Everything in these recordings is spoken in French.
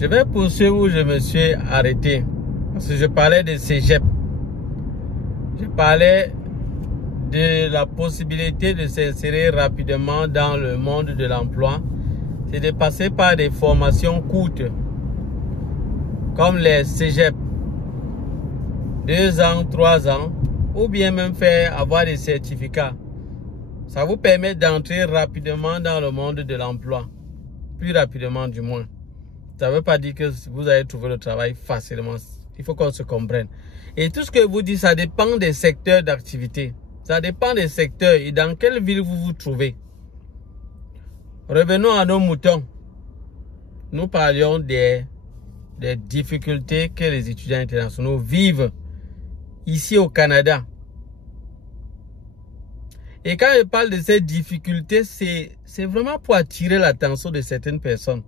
Je vais poursuivre où je me suis arrêté. Parce que je parlais de cégep. Je parlais de la possibilité de s'insérer rapidement dans le monde de l'emploi. C'est de passer par des formations courtes. Comme les cégep. 2 ans, 3 ans. Ou bien même avoir des certificats. Ça vous permet d'entrer rapidement dans le monde de l'emploi. Plus rapidement du moins. Ça ne veut pas dire que vous allez trouver le travail facilement. Il faut qu'on se comprenne. Et tout ce que vous dites, ça dépend des secteurs d'activité. Ça dépend des secteurs et dans quelle ville vous vous trouvez. Revenons à nos moutons. Nous parlions des difficultés que les étudiants internationaux vivent ici au Canada. Et quand je parle de ces difficultés, c'est vraiment pour attirer l'attention de certaines personnes.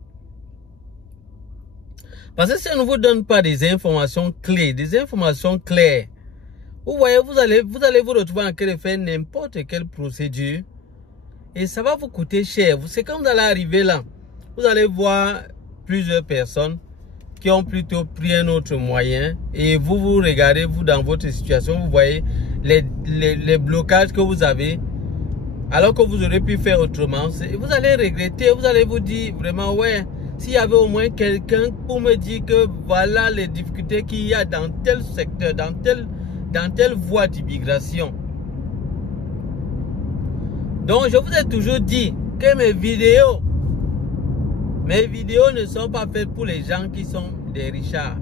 Parce que si on ne vous donne pas des informations clés, des informations claires, vous voyez, vous allez vous retrouver en train de faire n'importe quelle procédure et ça va vous coûter cher. C'est quand vous allez arriver là, vous allez voir plusieurs personnes qui ont plutôt pris un autre moyen et vous regardez, vous dans votre situation, vous voyez les blocages que vous avez alors que vous aurez pu faire autrement. Vous allez regretter, vous allez vous dire vraiment ouais, s'il y avait au moins quelqu'un pour me dire que voilà les difficultés qu'il y a dans tel secteur, dans telle voie d'immigration. Donc je vous ai toujours dit que mes vidéos ne sont pas faites pour les gens qui sont des richards.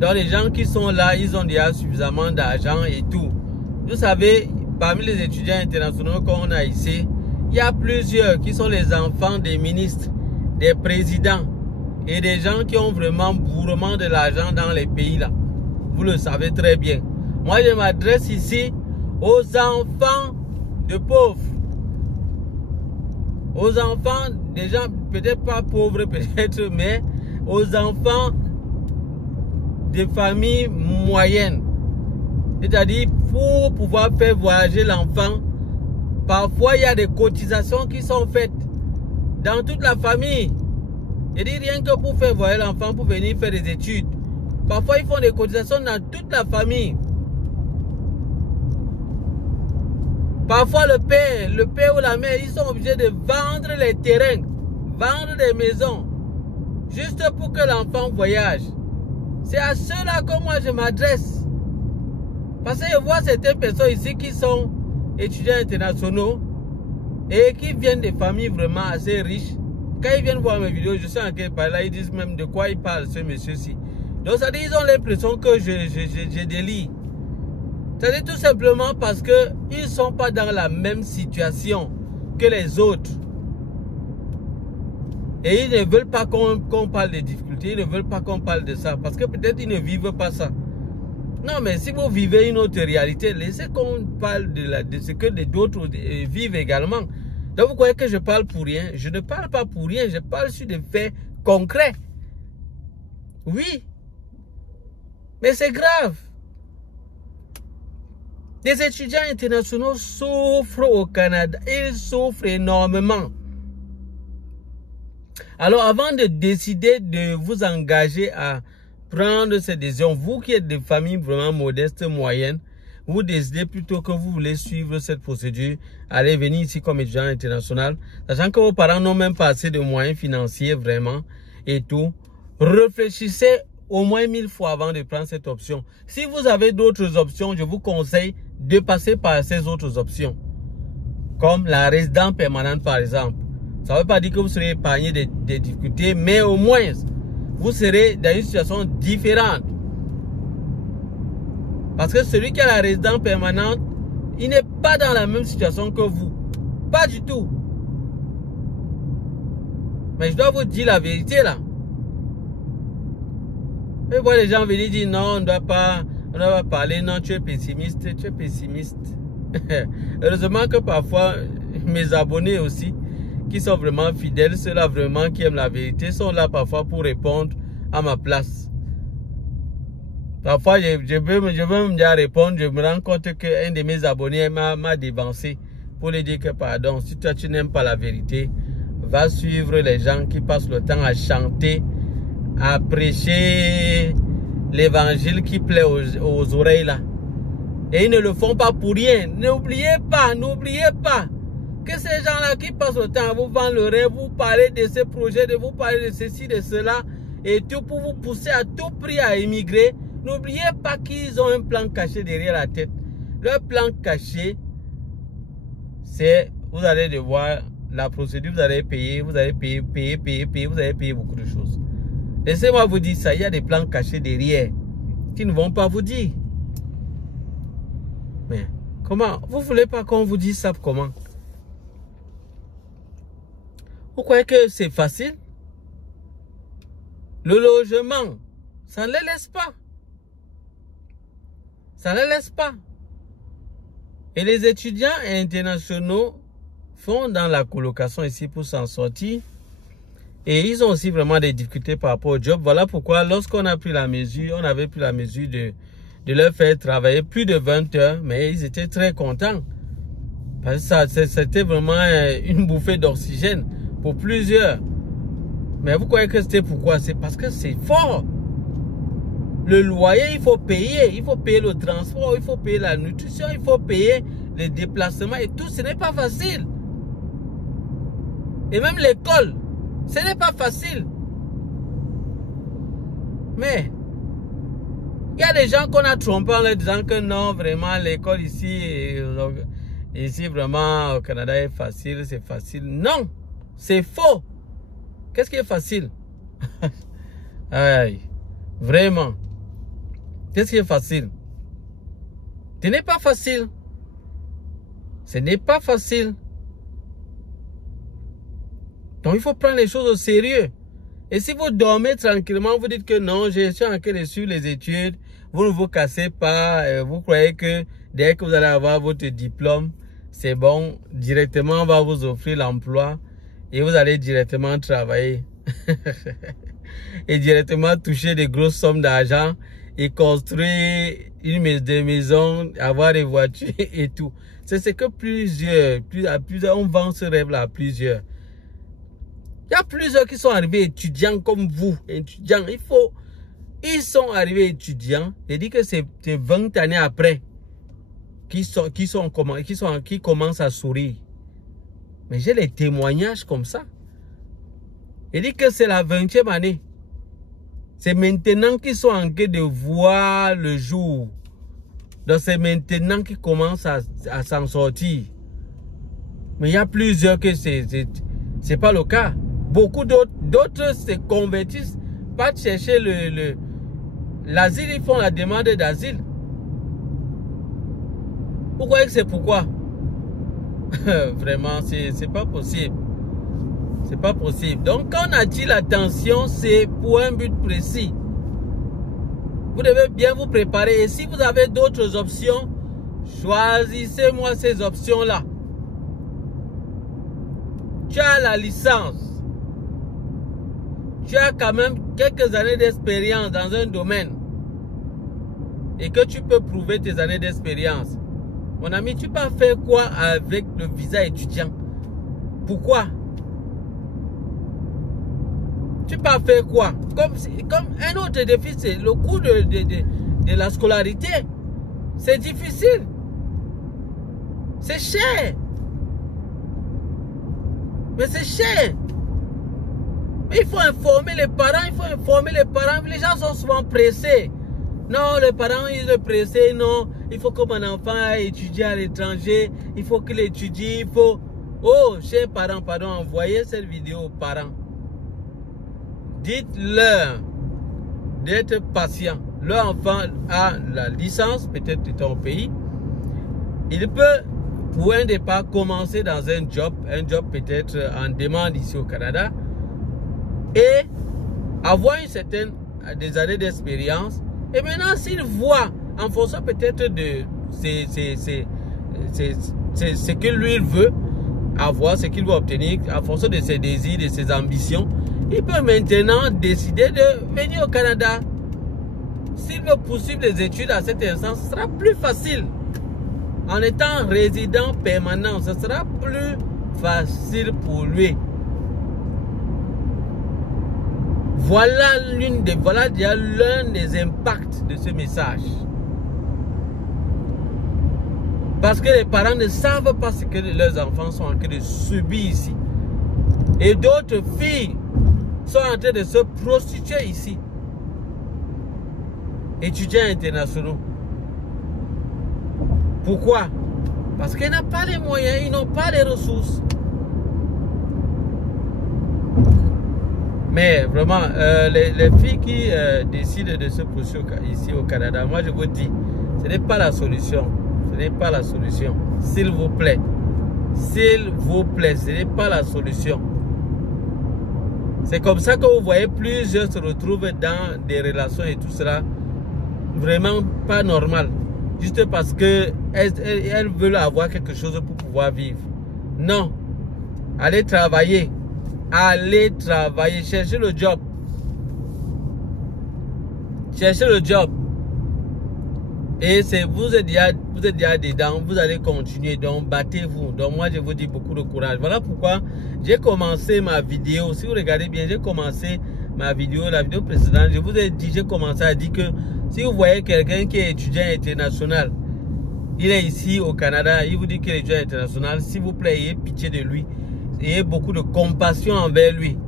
Donc les gens qui sont là, ils ont déjà suffisamment d'argent et tout. Vous savez, parmi les étudiants internationaux qu'on a ici, il y a plusieurs qui sont les enfants des ministres, des présidents et des gens qui ont vraiment bourrement de l'argent dans les pays là. Vous le savez très bien. Moi, je m'adresse ici aux enfants de pauvres. Aux enfants, des gens peut-être pas pauvres, peut-être, mais aux enfants de familles moyennes. C'est-à-dire, pour pouvoir faire voyager l'enfant, parfois il y a des cotisations qui sont faites dans toute la famille. Je dis rien que pour faire voyager l'enfant, pour venir faire des études. Parfois, ils font des cotisations dans toute la famille. Parfois, le père ou la mère, ils sont obligés de vendre les terrains, vendre des maisons, juste pour que l'enfant voyage. C'est à ceux-là que moi je m'adresse. Parce que je vois certaines personnes ici qui sont étudiants internationaux et qui viennent des familles vraiment assez riches. Quand ils viennent voir mes vidéos, je sais en quel par là, ils disent même de quoi il parle, ce monsieur-ci. Donc ça dit, ils ont l'impression que je délie. C'est tout simplement parce qu'ils ne sont pas dans la même situation que les autres. Et ils ne veulent pas qu'on parle des difficultés, ils ne veulent pas qu'on parle de ça. Parce que peut-être ils ne vivent pas ça. Non, mais si vous vivez une autre réalité, laissez qu'on parle de ce que d'autres vivent également. Donc vous croyez que je parle pour rien? Je ne parle pas pour rien, je parle sur des faits concrets. Oui. Mais c'est grave. Les étudiants internationaux souffrent au Canada. Ils souffrent énormément. Alors avant de décider de vous engager à prendre cette décision, vous qui êtes des familles vraiment modestes, moyennes, vous décidez plutôt que vous voulez suivre cette procédure, allez venir ici comme étudiant international, sachant que vos parents n'ont même pas assez de moyens financiers vraiment et tout. Réfléchissez au moins 1000 fois avant de prendre cette option. Si vous avez d'autres options, je vous conseille de passer par ces autres options. Comme la résidence permanente par exemple. Ça ne veut pas dire que vous serez épargné des difficultés, mais au moins, vous serez dans une situation différente. Parce que celui qui a la résidence permanente, il n'est pas dans la même situation que vous. Pas du tout. Mais je dois vous dire la vérité là. Et voir les gens venir dire non, on ne doit pas parler, non, tu es pessimiste, Heureusement que parfois, mes abonnés aussi, qui sont vraiment fidèles, ceux-là vraiment qui aiment la vérité, sont là parfois pour répondre à ma place. Parfois, je veux me dire répondre, je me rends compte qu'un de mes abonnés m'a dévancé pour lui dire que pardon, si toi tu n'aimes pas la vérité, va suivre les gens qui passent le temps à chanter, à prêcher l'évangile qui plaît aux oreilles là. Et ils ne le font pas pour rien. N'oubliez pas que ces gens-là qui passent le temps à vous vendre le rêve, vous parler de ces projets, de vous parler de ceci, de cela, et tout pour vous pousser à tout prix à émigrer. N'oubliez pas qu'ils ont un plan caché derrière la tête. Leur plan caché, c'est, vous allez devoir, la procédure, vous allez payer, vous allez payer, vous allez payer beaucoup de choses. Laissez-moi vous dire ça, il y a des plans cachés derrière qui ne vont pas vous dire. Mais comment? Vous voulez pas qu'on vous dise ça comment? Vous croyez que c'est facile? Le logement, ça ne les laisse pas. Ça ne les laisse pas. Et les étudiants internationaux font dans la colocation ici pour s'en sortir. Et ils ont aussi vraiment des difficultés par rapport au job. Voilà pourquoi lorsqu'on a pris la mesure, on avait pris la mesure de leur faire travailler plus de 20 heures. Mais ils étaient très contents. Parce que c'était vraiment une bouffée d'oxygène pour plusieurs. Mais vous croyez que c'était pourquoi? C'est parce que c'est fort. Le loyer, il faut payer. Il faut payer le transport, il faut payer la nutrition, il faut payer les déplacements et tout. Ce n'est pas facile. Et même l'école, ce n'est pas facile. Mais il y a des gens qu'on a trompés en leur disant que non, vraiment, l'école ici, vraiment, au Canada est facile, c'est facile. Non, c'est faux. Qu'est-ce qui est facile? Aïe, vraiment. Qu'est-ce qui est facile? Ce n'est pas facile. Ce n'est pas facile. Donc, il faut prendre les choses au sérieux. Et si vous dormez tranquillement, vous dites que non, je suis en train de suivre les études, vous ne vous cassez pas, vous croyez que dès que vous allez avoir votre diplôme, c'est bon, directement on va vous offrir l'emploi et vous allez directement travailler. Et directement toucher des grosses sommes d'argent et construire des maisons, avoir des voitures et tout. C'est ce que plusieurs, on vend ce rêve-là à plusieurs. Il y a plusieurs qui sont arrivés étudiants comme vous, étudiants. Ils sont arrivés étudiants et dit que c'est 20 années après qui commencent à sourire. Mais j'ai les témoignages comme ça. Il dit que c'est la 20e année. C'est maintenant qu'ils sont en train de voir le jour. Donc c'est maintenant qu'ils commencent à s'en sortir. Mais il y a plusieurs que c'est pas le cas. Beaucoup d'autres se convertissent, partent chercher l'asile, ils font la demande d'asile. Vous croyez que c'est pourquoi? Vraiment, c'est pas possible. C'est pas possible. Donc, quand on attire l'attention, c'est pour un but précis. Vous devez bien vous préparer. Et si vous avez d'autres options, choisissez-moi ces options-là. Tu as la licence. Tu as quand même quelques années d'expérience dans un domaine. Et que tu peux prouver tes années d'expérience. Mon ami, tu peux faire quoi avec le visa étudiant? Pourquoi? Tu peux faire quoi? Comme un autre défi, c'est le coût de la scolarité. C'est difficile. C'est cher. Mais c'est cher. Mais il faut informer les parents, Les gens sont souvent pressés. Non, les parents, ils sont pressés. Non, il faut que mon enfant aille étudier à l'étranger. Il faut qu'il étudie. Il faut... Oh, chers parents, pardon, envoyez cette vidéo aux parents. Dites-leur d'être patient. Leur enfant a la licence, peut-être étant au pays. Il peut, pour un départ, commencer dans un job peut-être en demande ici au Canada, et avoir des années d'expérience. Et maintenant, s'il voit, en fonction peut-être de ce que lui veut avoir, ce qu'il veut obtenir, en fonction de ses désirs, de ses ambitions, il peut maintenant décider de venir au Canada. S'il veut poursuivre les études à cet instant, ce sera plus facile. En étant résident permanent, ce sera plus facile pour lui. Voilà déjà l'un des impacts de ce message. Parce que les parents ne savent pas ce que leurs enfants sont en train de subir ici. Et d'autres filles sont en train de se prostituer ici. Étudiants internationaux. Pourquoi? Parce qu'ils n'ont pas les moyens, ils n'ont pas les ressources. Mais vraiment, les filles qui décident de se prostituer ici au Canada, moi je vous dis, ce n'est pas la solution. Ce n'est pas la solution. S'il vous plaît. S'il vous plaît, ce n'est pas la solution. C'est comme ça que vous voyez plusieurs se retrouvent dans des relations et tout cela. Vraiment pas normal. Juste parce que elles veulent avoir quelque chose pour pouvoir vivre. Non. Allez travailler. Allez travailler. Cherchez le job. Cherchez le job. Et vous êtes déjà dedans, vous allez continuer, donc battez-vous. Donc moi je vous dis beaucoup de courage. Voilà pourquoi j'ai commencé ma vidéo. Si vous regardez bien, j'ai commencé ma vidéo, la vidéo précédente. Je vous ai dit, j'ai commencé à dire que si vous voyez quelqu'un qui est étudiant international, il est ici au Canada, il vous dit qu'il est étudiant international, s'il vous plaît, ayez pitié de lui. Ayez beaucoup de compassion envers lui.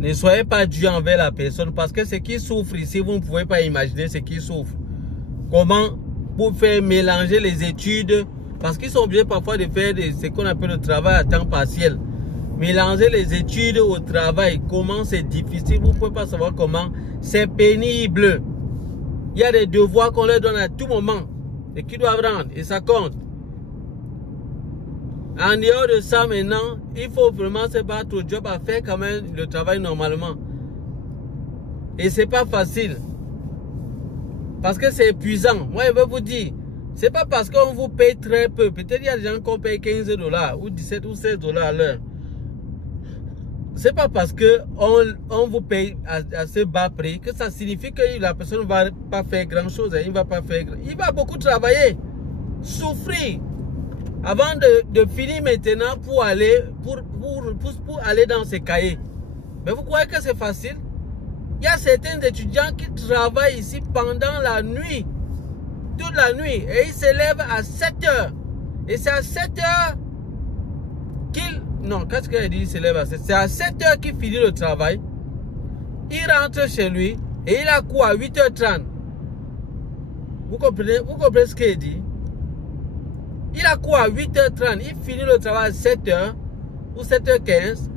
Ne soyez pas dur envers la personne parce que ce qui souffre ici, vous ne pouvez pas imaginer ce qui souffre. Comment pour faire mélanger les études, parce qu'ils sont obligés parfois de faire ce qu'on appelle le travail à temps partiel. Mélanger les études au travail, comment c'est difficile, vous ne pouvez pas savoir comment. C'est pénible. Il y a des devoirs qu'on leur donne à tout moment et qu'ils doivent rendre et ça compte. En dehors de ça maintenant, il faut vraiment se battre au job à faire quand même le travail normalement. Et c'est pas facile. Parce que c'est épuisant. Moi je veux vous dire, c'est pas parce qu'on vous paye très peu. Peut-être il y a des gens qui payent 15 $ ou 17 ou 16 $ à l'heure. C'est pas parce qu'on vous paye à ce bas prix que ça signifie que la personne ne va pas faire grand chose. Il va beaucoup travailler, souffrir. Avant de finir maintenant pour aller dans ces cahiers. Mais vous croyez que c'est facile? Il y a certains étudiants qui travaillent ici pendant la nuit. Toute la nuit. Et ils se lèvent à 7 h. Et c'est à 7 h qu'ils... Non, qu'est-ce qu'il dit? Il se lève à 7 h. C'est à 7 h qu'il finit le travail. Il rentre chez lui. Et il a cours à 8 h 30. Vous comprenez ce qu'il dit? Il a cours à 8 h 30, il finit le travail à 7 h ou 7 h 15.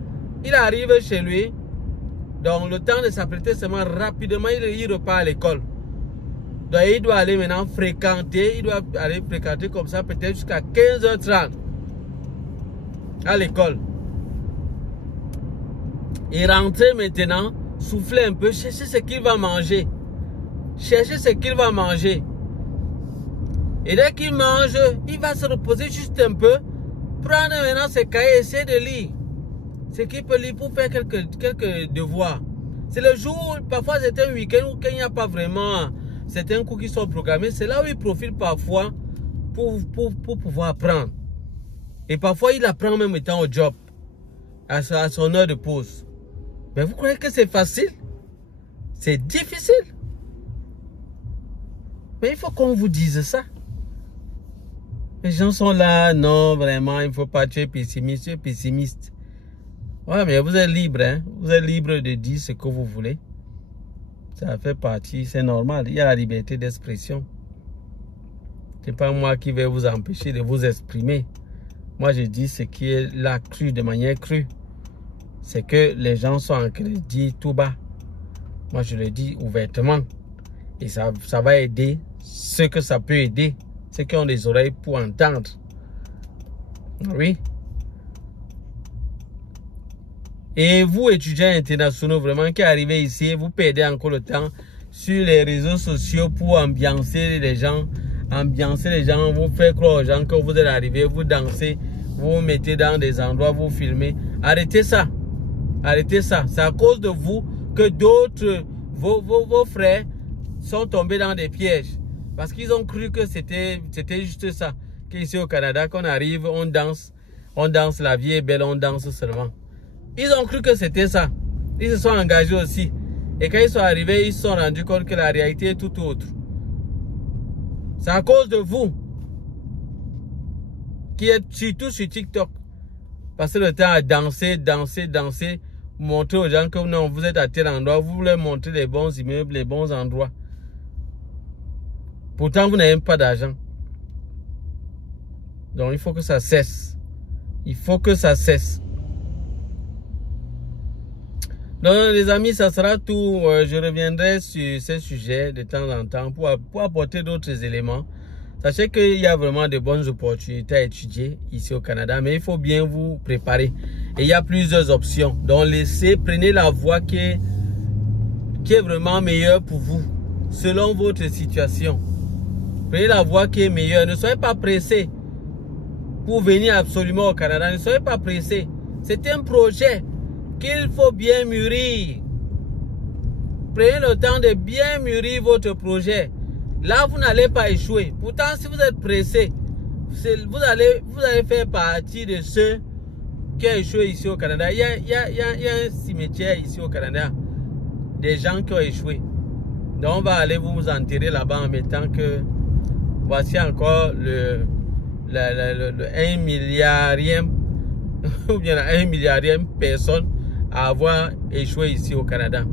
Il arrive chez lui. Donc le temps de s'apprêter seulement rapidement, il repart à l'école. Donc il doit aller maintenant fréquenter. Il doit aller fréquenter comme ça peut-être jusqu'à 15 h 30 à l'école. Il rentre maintenant, souffler un peu, chercher ce qu'il va manger. Chercher ce qu'il va manger. Et dès qu'il mange, il va se reposer juste un peu, prendre maintenant ses cahiers, essayer de lire ce qu'il peut lire pour faire quelques devoirs. C'est le jour, parfois c'est un week-end où il n'y a pas vraiment certains cours qui sont programmés. C'est là où il profite parfois pour pouvoir apprendre. Et parfois il apprend même étant au job, à son heure de pause. Mais vous croyez que c'est facile? C'est difficile. Mais il faut qu'on vous dise ça. Les gens sont là, non, vraiment, il ne faut pas être pessimiste. Ouais, mais vous êtes libre, hein. Vous êtes libre de dire ce que vous voulez. Ça fait partie, c'est normal. Il y a la liberté d'expression. Ce n'est pas moi qui vais vous empêcher de vous exprimer. Moi, je dis ce qui est là cru, de manière crue. C'est que les gens sont en train de dire tout bas. Moi, je le dis ouvertement. Et ça va aider ceux que ça peut aider. Ceux qui ont des oreilles pour entendre. Oui. Et vous, étudiants internationaux, vraiment, qui arrivez ici, vous perdez encore le temps sur les réseaux sociaux pour ambiancer les gens. Vous faire croire aux gens que vous êtes arrivés, vous dansez, vous vous mettez dans des endroits, vous filmez. Arrêtez ça. Arrêtez ça. C'est à cause de vous que d'autres, vos frères, sont tombés dans des pièges. Parce qu'ils ont cru que c'était juste ça. Qu'ici au Canada, qu'on arrive, on danse, la vie est belle, on danse seulement. Ils ont cru que c'était ça. Ils se sont engagés aussi. Et quand ils sont arrivés, ils se sont rendus compte que la réalité est tout autre. C'est à cause de vous qui êtes surtout sur TikTok. Passez le temps à danser, montrer aux gens que non, vous êtes à tel endroit, vous voulez montrer les bons immeubles, les bons endroits. Pourtant, vous n'avez même pas d'argent. Donc, il faut que ça cesse. Il faut que ça cesse. Donc, les amis, ça sera tout. Je reviendrai sur ces sujets de temps en temps pour apporter d'autres éléments. Sachez qu'il y a vraiment de bonnes opportunités à étudier ici au Canada, mais il faut bien vous préparer. Et il y a plusieurs options. Donc, prenez la voie qui est vraiment meilleure pour vous, selon votre situation. Prenez la voie qui est meilleure. Ne soyez pas pressé pour venir absolument au Canada. Ne soyez pas pressé. C'est un projet qu'il faut bien mûrir. Prenez le temps de bien mûrir votre projet. Là, vous n'allez pas échouer. Pourtant, si vous êtes pressé, vous allez faire partie de ceux qui ont échoué ici au Canada. Il y a un cimetière ici au Canada. Des gens qui ont échoué. Donc, on va aller vous enterrer là-bas en mettant que voici encore le 1 milliardième ou bien la 1 milliardième personne à avoir échoué ici au Canada.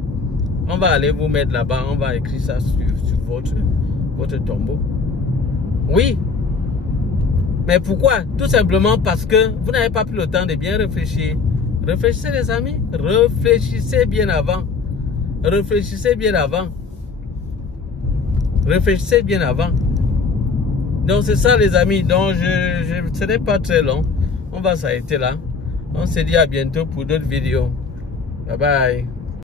On va aller vous mettre là-bas, on va écrire ça sur votre tombeau. Oui. Mais pourquoi? Tout simplement parce que vous n'avez pas pris le temps de bien réfléchir. Réfléchissez les amis. Réfléchissez bien avant. Réfléchissez bien avant. Réfléchissez bien avant. Donc c'est ça les amis. Donc ce n'est pas très long. On va s'arrêter là. On se dit à bientôt pour d'autres vidéos. Bye bye.